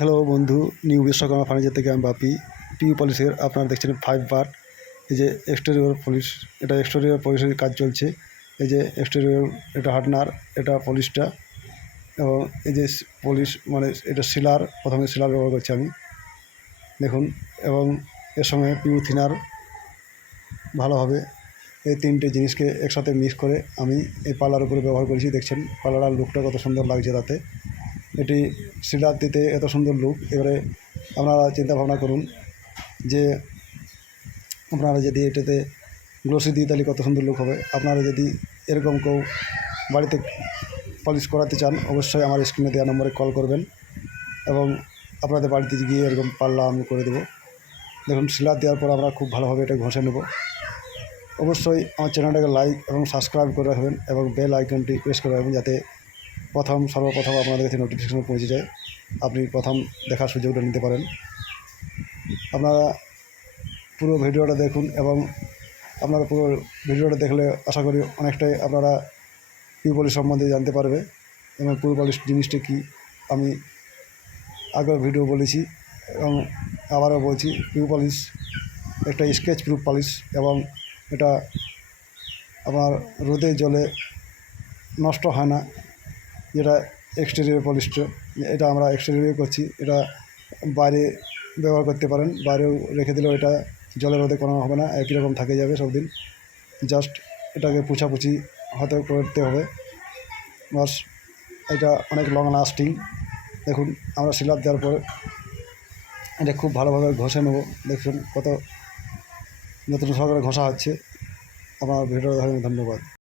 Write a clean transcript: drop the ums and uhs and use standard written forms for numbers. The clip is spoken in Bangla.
হ্যালো বন্ধু, নিউ বিশ্বকর্মা ফার্নিচার থেকে আমি বাপি। টিভি পলিশের আপনারা দেখছেন 5 বার। এই যে এক্সটেরিয়র পলিশ, এটা এক্সটেরিয়র পলিশের কাজ চলছে। এই যে এক্সটেরিয়র, এটা হার্ডনার, এটা পলিশটা, এবং এই যে পলিশ মানে এটা সিলার, প্রথমে সিলার ব্যবহার করছি আমি, দেখুন। এবং এর সঙ্গে পিউ থিনার ভালোভাবে এই তিনটে জিনিসকে একসাথে মিক্স করে আমি এই পার্লার উপরে ব্যবহার করেছি। দেখছেন পার্লার লুকটা কত সুন্দর লাগছে তাতে। এটি সিলার দিতে এত সুন্দর লুক। এবারে আপনারা চিন্তা ভাবনা করুন যে আপনারা যদি এটাতে গ্লোসি দিই তাহলে কত সুন্দর লুক হবে। আপনারা যদি এরকম কেউ বাড়িতে পলিশ করাতে চান, অবশ্যই আমার স্ক্রিনে দেওয়া নম্বরে কল করবেন এবং আপনাদের বাড়িতে গিয়ে এরকম পাল্লা আমি করে দেবো। দেখুন সিলার দেওয়ার পর আমরা খুব ভালোভাবে এটা ঘষে নেব। অবশ্যই আমার চ্যানেলটাকে লাইক এবং সাবস্ক্রাইব করে রাখবেন এবং বেল আইকনটি প্রেস করে রাখবেন, যাতে সর্বপ্রথম আপনাদের কাছে নোটিফিকেশন পৌঁছে যায়, আপনি প্রথম দেখার সুযোগটা নিতে পারেন। আপনারা পুরো ভিডিওটা দেখুন এবং আপনারা পুরো ভিডিওটা দেখলে আশা করি অনেকটাই আপনারা পিউ পলিশ সম্বন্ধে জানতে পারবে এবং পিউ পলিশ জিনিসটা কী আমি আগের ভিডিও বলেছি এবং আবারও বলছি। পিউ পলিশ একটা স্কেচ প্রুফ পলিশ এবং এটা আপনার রোদে জলে নষ্ট হয় না। যেটা এক্সটেরিয়র পলিশটা, এটা আমরা এক্সটেরিয়র করছি, এটা বাইরে ব্যবহার করতে পারেন, বাইরেও রেখে দিলেও এটা জলের রোদে কোনো হবে না, একই রকম থাকে যাবে সব দিন। জাস্ট এটাকে পুছাপুছি হতে করতে হবে, বাস। এটা অনেক লং লাস্টিং। দেখুন আমরা সিলার দেওয়ার পর এটা খুব ভালোভাবে ঘষে নেব। দেখুন কত নতুন সহকারে ঘষা হচ্ছে। আমার ভিডিও দেখার জন্য ধন্যবাদ।